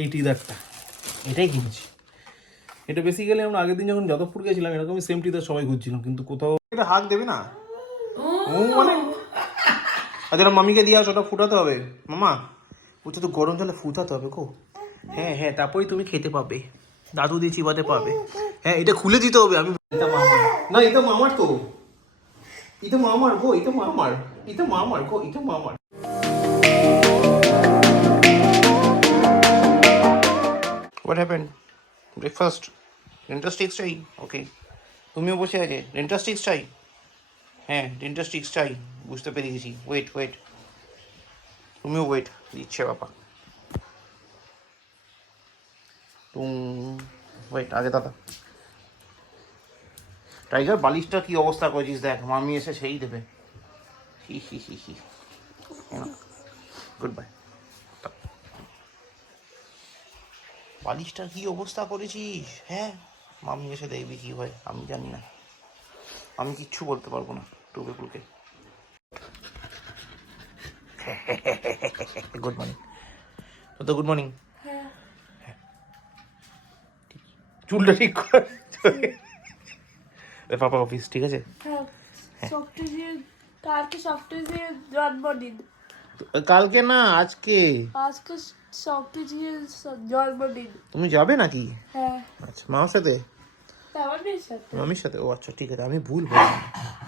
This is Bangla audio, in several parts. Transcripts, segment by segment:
এই টিদারটা এটাই কিনেছি। এটা বেসিক্যালি আমরা আগের দিন যখন যাদবপুর গেছিলাম এরকমই সেম টিদার সবাই ঘুরছিলাম, কিন্তু কোথাও এটা হাঁক দেবে না ও মানে। আচ্ছা মামিকে দিয়ে আসো, ওটা ফুটাতে হবে মামা, ওটা তো গরম জলে ফুটাতে হবে গো। হ্যাঁ হ্যাঁ, তারপরেই তুমি খেতে পাবে, দাদু দিয়ে চিবাতে পাবে। হ্যাঁ এটা খুলে দিতে হবে। আমি এটা মামার না, এটা মামার তো, এটা মামার গো, এটা মামার, এটা মামার গো, এটা মামার। What happened? Breakfast? Dental sticks চাই? ওকে, তুমিও বসে আছে। ডেন্টাল স্টিক্স চাই? হ্যাঁ ডেন্টাল স্টিক্স চাই, বুঝতে পেরে গেছি। ওয়েট ওয়েট, তুমিও ওয়েট, দিচ্ছে বাবা। ওয়েট আগে দাদা। টাইগার বালিশটা কি অবস্থা করেছিস দেখ, মামি এসে সেই দেবে। হি হি হি হি, গুড বাই। বালিশটার কি অবস্থা করেছিস? হ্যাঁ মামি এসে দেখবি কি হয়, আমি জানি না, আমি কিচ্ছু বলতে পারবো না টুকে টুকে। গুড মর্নিং তো, গুড মর্নিং। চুলটা ঠিক কর। পাপা অফিস ঠিক আছে। কালকে সফটওয়্যার জন্মদিন। কালকে না আজকে। আজকে সফটওয়্যার জন্মদিন। তুমি যাবে নাকি? হ্যাঁ। আচ্ছা মামার সাথে? মামির সাথে। মামির সাথে, ও আচ্ছা ঠিক আছে, আমি ভুল বললাম।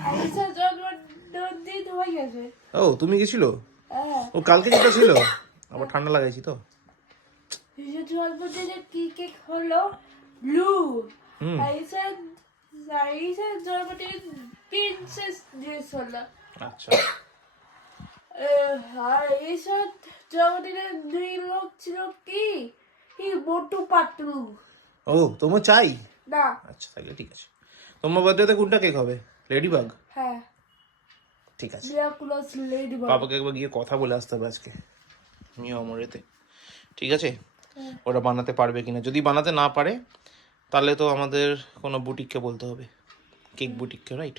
আইসার জন্মদিন হয়ে গেছে। ও তুমি গেছিল? হ্যাঁ। ও কালকে যেটা ছিল, আবার ঠান্ডা লাগাইছি তো। আইসার জন্মদিনে কি কেক হলো? ব্লু। আইসার জন্মদিন প্রিন্সেস ড্রেস হলো। আচ্ছা। আর এইসব জন্মদিনের দুই লোক ছিল কি মোটু পাতলু। ও তোমার চাই? না। আচ্ছা তাহলে ঠিক আছে। তোমার বার্থডেতে কোনটা কেক হবে? লেডিবাগ? হ্যাঁ ঠিক আছে, মিরাকুলাস লেডিবাগ। পাপাকে একবার গিয়ে কথা বলে আসতে হবে আজকে নিয়ে অমরেতে, ঠিক আছে? ওরা বানাতে পারবে কিনা, যদি বানাতে না পারে তাহলে তো আমাদের কোনো বুটিককে বলতে হবে, কেক বুটিককে, রাইট?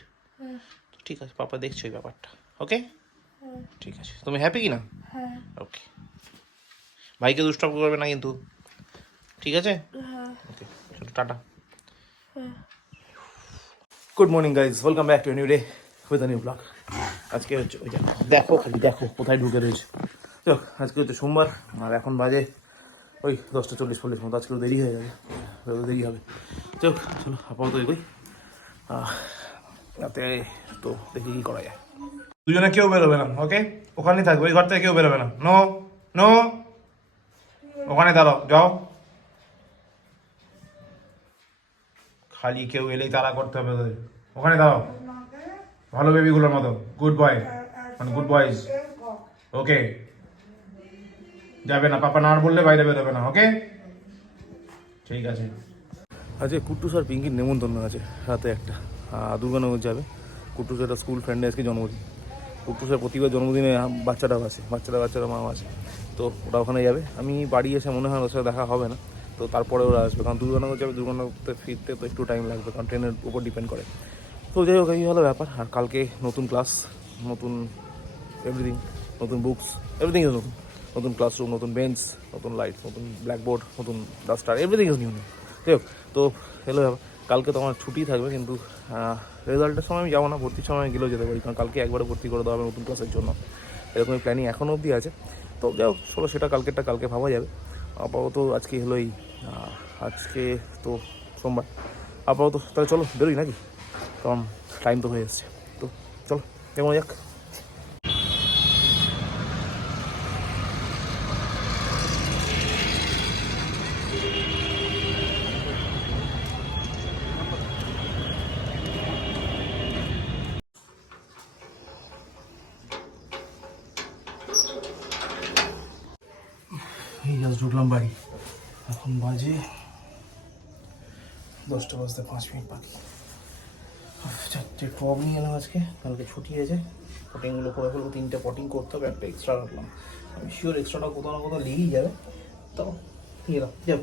তো ঠিক আছে, পাপা দেখছো এই ব্যাপারটা, ওকে? ঠিক আছে, তুমি হ্যাপি কিনা? হ্যাঁ। ওকে, ভাইকে দুষ্টাপ করবে না কিন্তু, ঠিক আছে? ওকে চলো tata. Good morning guys, welcome back to new day with a new blog. আজকে হচ্ছে ওই যে দেখো, খালি দেখো কোথায় ঢুকে রয়েছে। তো আজকে হচ্ছে সোমবার, আর এখন বাজে ওই 10:40 মতো। আজকেও দেরি হয়ে যাবে, দেরি হবে। তো চলো আপাতত এগোই, রাতে তো দেখি কী করা যায়। দুজনে কেউ বেরোবে না, ওকে? ওখানেই থাকবে, ওই ঘর থেকে কেউ বেরোবে না। নো নো, ওখানে দাঁড়াও, যাও। খালি কেউ এলেই তাড়া করতে হবে ওদের। ওখানে দাঁড়াও, ভালো বেবিগুলোর মতো, গুড বয়, মানে গুড বয়েজ, ওকে? যাবে না, পাপা না বললে বাইরে বেরোবে না, ওকে? ঠিক আছে। আজকে কুট্টুস আর পিঙ্কির নেমন্তন্ন আছে রাতে একটা, দুর্গানগর যাবে। কুট্টুস একটা স্কুল ফ্রেন্ডে আজকে জন্মদিন। কুট্টুসের প্রতিবার জন্মদিনে বাচ্চাটাও আছে, বাচ্চারা মাও আছে, তো ওরা ওখানে যাবে। আমি বাড়ি এসে মনে হয় ওর সাথে দেখা হবে না, তো তারপরে ওরা আসবে, কারণ দুর্গানগর যাবে, দুর্গানগরতে ফিরতে তো একটু টাইম লাগবে, কারণ ট্রেনের উপর ডিপেন্ড করে। তো যাই হোক, এই হলো ব্যাপার। আর কালকে নতুন ক্লাস, নতুন এভরিথিং, নতুন বুকস, এভরিথিং ইজ নতুন। নতুন ক্লাসরুম, নতুন বেঞ্চ, নতুন লাইট, নতুন ব্ল্যাকবোর্ড, নতুন ডাস্টার, এভরিথিং ইজ নিউ। যাই হোক, তো হলো ব্যাপার। কালকে তো আমার ছুটি থাকবে, কিন্তু রেজাল্টের সময় আমি যাবো না, ভর্তির সময় গেলেও যেতে পারি, কারণ কালকে একবারে ভর্তি করে দেওয়া হবে নতুন ক্লাসের জন্য, এরকমই প্ল্যানিং এখনও অবধি আছে। তো যাই হোক চলো, সেটা কালকে ভাবা যাবে। আপাতত আজকে হলো এই, আজকে তো সোমবার, আপাতত তাহলে চলো বেরোই নাকি, কারণ টাইম তো হয়ে এসছে। তো চলো কেমন যাক। এই জাস্ট ঢুকলাম বাড়ি, এখন বাজে 10টা বাজতে 5 মিনিট বাকি। 4টে টব নিয়ে এলাম আজকে, কালকে ছুটি আছে। পটিংগুলো করে ফেলবো, 3টে পটিং করতে হবে, একটা এক্সট্রা রাখলাম। আমি শিওর এক্সট্রাটা কোথাও না কোথাও লেগেই যাবে, তো নিয়ে এলাম যাক।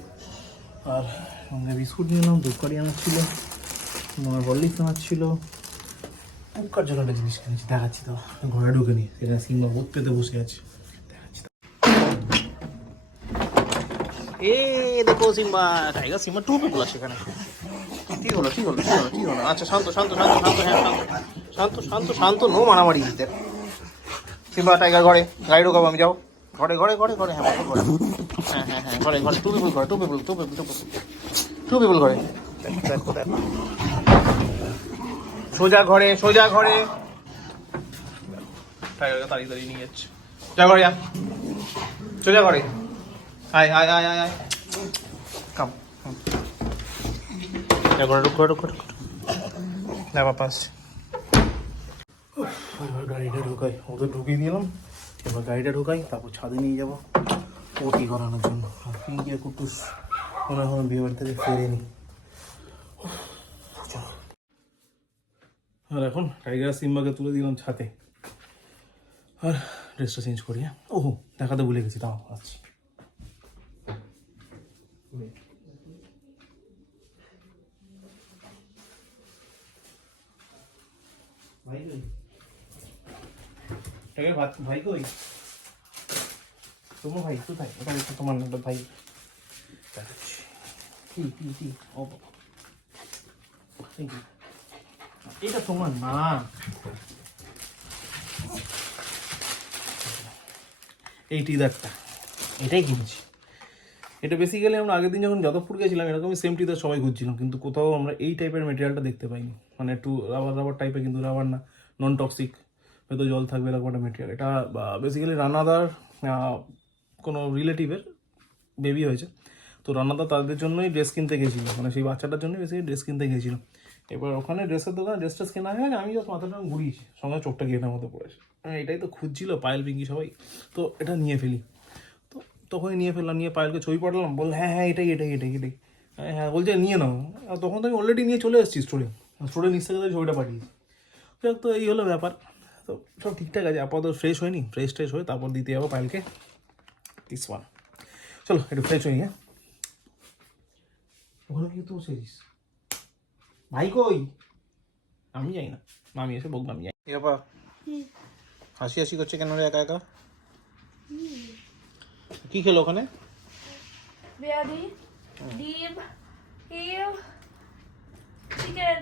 আর সঙ্গে বিস্কুট নিয়ে এলাম, ধূপকাঠি আনার ছিল, হরলিক্স আনার ছিল, উপকার জন্য একটা জিনিস কিনেছি, দেখাচ্ছি। তো ঘরে ঢুকে নিই, সেখানে সিংহ বোধ পেতে বসে আছে, দেখাচ্ছি। এ দেখো Simba, tiger Simba two people আছে এখানে। কি হলো কি হলো কি হলো কি হলো? আচ্ছা শান্ত শান্ত শান্ত শান্ত, হ্যাঁ শান্ত শান্ত শান্ত শান্ত, নো মারামারি দিতে। সিম্বা টাইগার ঘরে, গাড়ি ঢোকাবো আমি, যাও ঘরে ঘরে ঘরে ঘরে, হ্যাঁ ঘরে, হ্যাঁ হ্যাঁ হ্যাঁ ঘরে ঘরে, টু পিপল ঘরে, two people two people two people two people ঘরে। দেখো দেখো, সোজা ঘরে সোজা ঘরে। টাইগারকে তাড়িয়ে তাড়িয়ে নিয়ে যাচ্ছে, যা ঘরে যা, সোজা ঘরে, আয় আয় আয় আয় আয়, কাম কাম, যা ঘরে ঢুক ঘরে ঢুক ঘরে ঢুক, না বাপা আসছে। এবার গাড়িটা ঢোকাই, ওদের ঢুকিয়ে দিলাম, এবার গাড়িটা ঢোকাই, তারপর ছাদে নিয়ে যাবো ওটি করানোর জন্য। আর পিঙ্কি আর কুটুস মনে হয় বিয়ে বাড়ি থেকে ফেরেনি। আর এখন টাইগার সিম্বাকে তুলে দিলাম ছাদে, আর ড্রেসটা চেঞ্জ করি। হ্যাঁ, ওহো দেখাতে ভুলে গেছি, তাও আসছি। ভাই কই? টাইগার ভাই কই? তোমার ভাই কোথায়? ওটা তোমার না, ভাই কি কি কি? ও এটা তোমার না, এই টিদারটা এটাই কিনছি। এটা বেসিক্যালি আমরা আগের দিন যখন যাদবপুর গেছিলাম এরকমই সেম টিদার সবাই খুঁজছিলাম, কিন্তু কোথাও আমরা এই টাইপের মেটেরিয়ালটা দেখতে পাইনি। মানে একটু রাবার রাবার টাইপের, কিন্তু রাবার না, নন টক্সিক, হয়তো জল থাকবে এরকম একটা মেটেরিয়াল। এটা বেসিক্যালি রানাদার কোনো রিলেটিভের বেবি হয়েছে, তো রানাদা তাদের জন্যই ড্রেস কিনতে গেছিলো, মানে সেই বাচ্চাটার জন্যই বেসিক্যালি ড্রেস কিনতে গেছিলো। এবার ওখানে ড্রেসের দোকানে ড্রেস ট্রেস কেনা হয়ে আমি জাস্ট মাথাটা ঘুরিয়েছি, সঙ্গে চোখটা গেটার মতো পড়েছে। এটাই তো খুঁজছিল পায়েল পিঙ্কি সবাই, তো এটা নিয়ে ফেলি। তো তখনই নিয়ে ফেললাম, নিয়ে পায়েলকে ছবি পাঠালাম, বল হ্যাঁ হ্যাঁ এটাই এটাই এটাই এটাই, হ্যাঁ হ্যাঁ বলছে নিয়ে নাও। আর তখন তো আমি অলরেডি নিয়ে চলে এসেছি স্টোরে, স্টোরে নিচ থেকে ছবিটা পাঠিয়েছি। তো এই হলো ব্যাপার। তো সব ঠিকঠাক আছে, আপাতত ফ্রেশ হয়নি, ফ্রেশ ট্রেশ হয়ে তারপর দিতে যাবো পায়েলকে দিস ওয়ান। চলো একটু ফ্রেশ হই। হ্যাঁ ওখানে কি তো বসেছিস? ভাই কই? আমি যাই না, মামি এসে বলবো আমি যাই। বাবা হাসি হাসি করছে কেন রে একা একা? কি খেলো ওখানে? বিরিয়ানি, ডিম, চিকেন,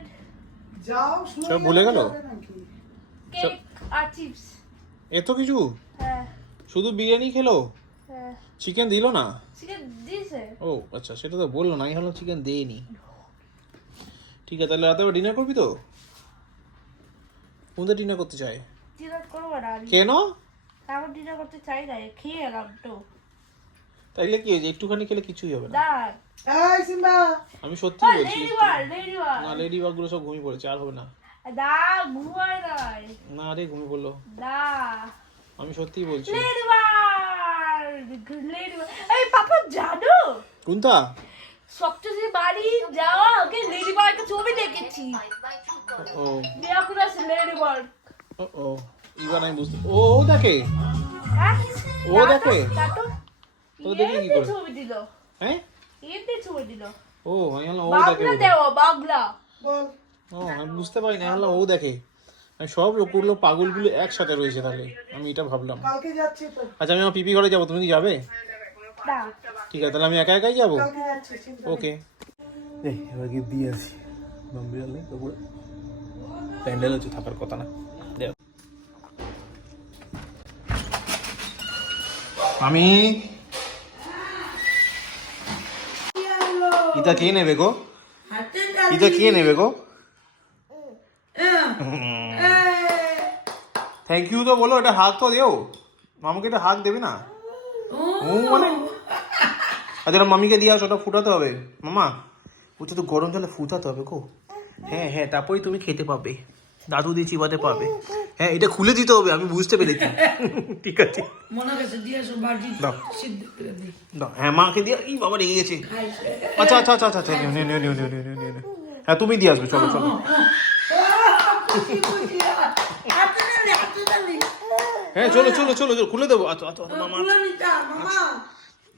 সব ভুলে গেল? কেক আর চিপস। এত কিছু? হ্যাঁ শুধু বিরিয়ানি খেলো? হ্যাঁ, চিকেন দিল না? চিকেন দিয়েছে। ও আচ্ছা, সেটা তো বললো না, আমি হলো চিকেন দেয়নি। ঠিক আছে, তাহলে রাতে ডিনার করবি তো? কোনটা ডিনার করতে চাই? ডিনার করবো না আমি। কেন? এখন ডিনার করতে চাই না, খেয়ে এলাম তো। তাইলে কি হয়েছে, একটুখানি খেলে কিছুই হবে না। দাঁড়, আমি সত্যি বলছি, না লেডি বাগ গুলো সব ঘুমিয়ে পড়েছে, আর হবে না। দা ঘুমায় নাই। না রে ঘুমিয়ে পড়লো, দা আমি সত্যিই বলছি। এই পাপা জানো কোনটা? সবচেয়ে বাড়ি যাওয়া ওকে লেডি বার্ডের ছবি দেখেছি। ও মিরাকুলাস লেডি বার্ড। ও ইভান, আমি বুঝতে, ও দেখে, ও দেখে, তো দেখে কি করে? ছবি দিল, হ্যাঁ এতে ছবি দিল। ও আমি হলাম ও দেখে। বাংলা দেও বাংলা। ও আমি বুঝতে পারি না, হলাম ও দেখে। আমি সব লোকগুলো পাগলগুলো একসাথে রয়েছে, তাহলে আমি এটা ভাবলাম। কালকে যাচ্ছি তো, আচ্ছা আমি আমার পিপি ঘরে যাবো, তুমি কি যাবে? না ঠিক আছে, তাহলে আমি একা একাই যাবো। কালকে যাচ্ছি, চিন্তা নেই। ওকে, এবার গিয়ে দিয়ে আসি। বিড়াল নেই তো, পুরো প্যান্ডেল হচ্ছে, থাকার কথা না। আমি ইটা কে নেবে গো? ইটা কে নেবে গো? থ্যাংক ইউ তো বলো, এটা হাত তো দেও, মামাকে এটা হাত দেবে না? ও মানে আচ্ছা মামিকে দিয়ে আসো, ওটা ফুটাতে হবে। মামা ওটা তো গরম জলে ফুটাতে হবে গো। হ্যাঁ হ্যাঁ, তারপরেই তুমি খেতে পাবে, দাদু দিয়ে চিবাতে পাবে। হ্যাঁ এটা খুলে দিতে হবে, আমি বুঝতে পেরেছি। ঠিক আছে মনে কাছে দিয়ে আসো, বাটি দাও সিদ্ধ করে দিই। দাও, হ্যাঁ মাকে দিয়ে, এই বাবা রেগে গেছে। আচ্ছা আচ্ছা আচ্ছা আচ্ছা, নিও নিও নিও নিও নিও নিও নিও নিও। হ্যাঁ তুমি দিয়ে আসবে, চলো চলো। হ্যাঁ চলো চলো চলো চলো, খুলে দেবো। আচ্ছা আচ্ছা মামা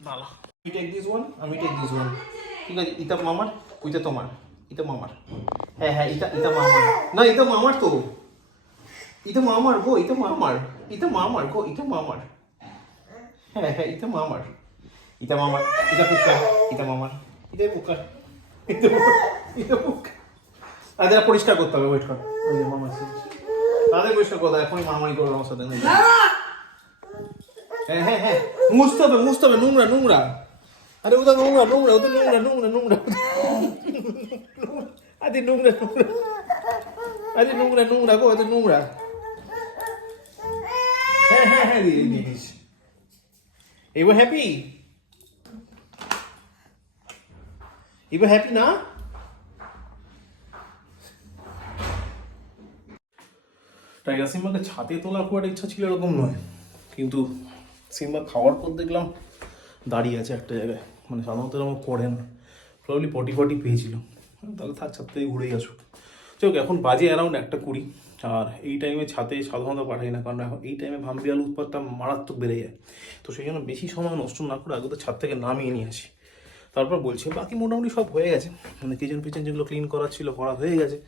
ভালো, আমি টেক দিস ওয়ান, আমি টেক দিস ওয়ান। ঠিক আছে, ইতা মামার, ওইটা তোমার, ইতা মামার। হ্যাঁ হ্যাঁ, ইতা মামার না, ইতা মামার তো, ইতা মামার গো, ইতা মামার, ইতা মামার গো, ইতা মামার। হ্যাঁ হ্যাঁ, ইতা মামার। এটা মামার, এটা পুকার, এটা মামার, এটাই পুকার, এটা পুকার। তাদের পরিষ্কার করতে হবে, ওয়েট কর। ওই যে মামা আছে, তাদের পরিষ্কার করতে হবে, এখনই মামাই করবে আমার সাথে। হ্যাঁ হ্যাঁ হ্যাঁ, মুছতে হবে, নোংরা নোংরা। আরে ওটা নোংরা নোংরা, ওটা নোংরা নোংরা নোংরা, আরে নোংরা নোংরা, আরে নোংরা নোংরা গো, ওটা নোংরা। হ্যাঁ হ্যাঁ হ্যাঁ, this. You were happy? You were happy না? টাইগার সিম্বাকে ছাদে তোলার খুব একটা ইচ্ছা ছিল এরকম নয়, কিন্তু সিম্বা খাওয়ার পর দেখলাম দাঁড়িয়ে আছে একটা জায়গায়, মানে সাধারণত এরকম করে না, প্রবলি পটি পেয়েছিল, তাহলে থাক ছাদ থেকে ঘুরেই আসুক। চোখ এখন বাজে অ্যারাউন্ড 1:20, আর এই টাইমে ছাদে সাধারণত পাঠাই না, কারণ এখন এই টাইমে ভামবিড়াল উৎপাতটা মারাত্মক বেড়ে যায়। তো সেই জন্য বেশি সময় নষ্ট না করে আগে তো ছাদ থেকে নামিয়ে নিয়ে আসি, তারপর বলছি। বাকি মোটামুটি সব হয়ে গেছে, মানে কিচেন ফিচেন যেগুলো ক্লিন করার ছিল করা হয়ে গেছে,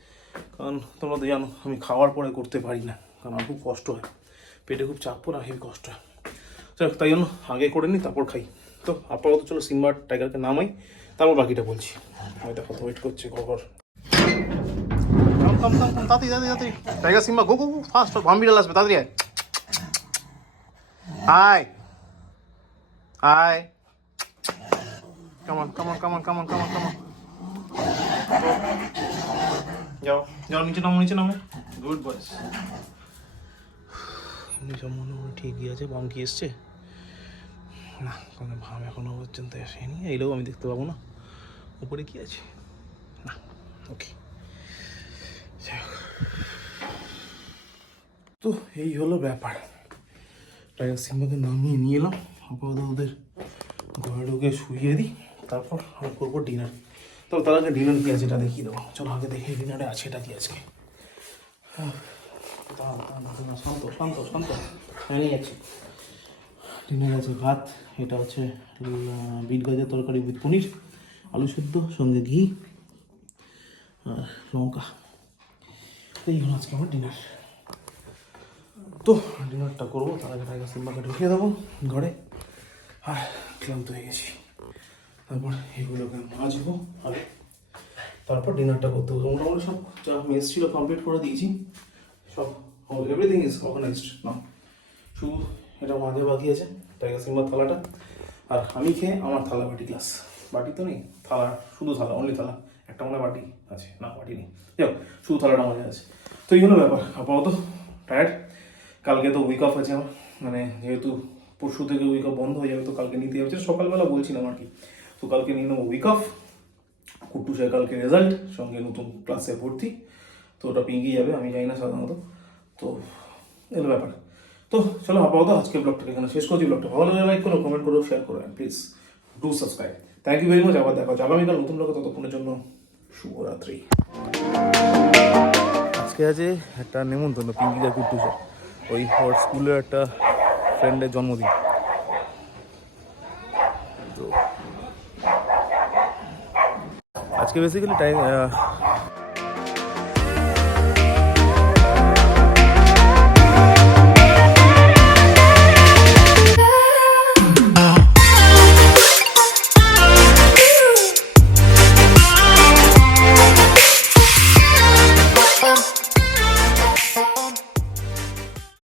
কারণ তোমরা তো জানো আমি খাওয়ার পরে করতে পারি না, কারণ আমার খুব কষ্ট হয়, পেটে খুব চাপ পড়ে, হেভি কষ্ট হয়। চলো তাই জন্য আগে করে নিই, তারপর খাই। তো আপাতত চলো সিম্বা টাইগারকে নামাই, তারপর বাকিটা বলছি। আমি দেখো তো ওয়েট করছি খবর। কাম তাড়াতাড়ি টাইগার সিম্বা গো গো গো, ফাস্ট ভামবিড়াল আসবে, তাড়াতাড়ি আয়। হাই হাই, কামান কামান কামান কামান কামান কামান, যাও যাও, নিচে নামো, গুড বয়েস। এমনি সব মনে মনে ঠিকই আছে, বাম কি এসছে না, কোনো ভাম এখনো পর্যন্ত আসেনি, এইটাও আমি দেখতে পাবো না উপরে কি আছে না। ওকে, তো এই হলো ব্যাপার। টাইগার সিম্বাকে নামিয়ে নিয়ে এলাম, আপাতত ওদের ঘরে ঢুকে শুইয়ে দিই, তারপর আমি করবো ডিনার। তবে তার আগে ডিনার কি আছে এটা দেখিয়ে দেবো, চলো আগে দেখি ডিনারে আছে এটা কি আজকে। শান্ত শান্ত শান্ত, নিয়ে যাচ্ছি। ডিনার আছে ভাত, এটা হচ্ছে বিট গাজের তরকারি উইথ পনির, আলু সেদ্ধ, সঙ্গে ঘি আর লঙ্কা। এই হলো আজকে আমার ডিনার। তো ডিনারটা করবো, তার আগে টাইগার সিম্বাকে ঢুকিয়ে দেবো ঘরে, আর ক্লান্ত হয়ে গেছি। তারপর এগুলোকে মাজবো, আর তারপর ডিনারটা করতে হবে। মোটামুটি সব যা মেস ছিল কমপ্লিট করে দিয়েছি, সব এভরিথিং ইজ অর্গানাইজড না, শুধু এটা মাঝে বাকি আছে টাইগার সিম্বার থালাটা, আর আমি খেয়ে আমার থালা বাটি গ্লাস, বাটি তো নেই, থালা শুধু থালা, অনলি থালা, একটা মনে বাটি আছে না, বাটি নেই, যাও শুধু থালাটা মাঝে আছে। তো এই হলো ব্যাপার, আপাতত টায়ার্ড। কালকে তো উইক অফ আছে আমার, মানে যেহেতু পরশু থেকে উইক অফ বন্ধ হয়ে যাবে, তো কালকে নিতে যাচ্ছে, সকালবেলা বলছিলাম আর কি। তো কালকে নিয়ে নেবো উইক অফ, কুট্টু স্যার কালকে রেজাল্ট, সঙ্গে নতুন ক্লাসে ভর্তি, তো ওটা পিঙ্কি যাবে, আমি যাই না সাধারণত। তো এলো ব্যাপার। তো চলো আপাতত আজকে ব্লগটাকে এখানে শেষ করছি। ব্লগটা ভালো লাগলে লাইক করো, কমেন্ট করো, শেয়ার করো, please do subscribe. Thank you very much. আবার দেখা হচ্ছে আগামীকাল নতুন ব্লগে, ততক্ষণের জন্য শুভরাত্রি। আজকে আছে একটা নেমন্তন্ন পিঙ্কিকা কুট্টু স্যার, ওই ওর স্কুলের একটা ফ্রেন্ডের জন্মদিন। তো আজকে বেসিক্যালি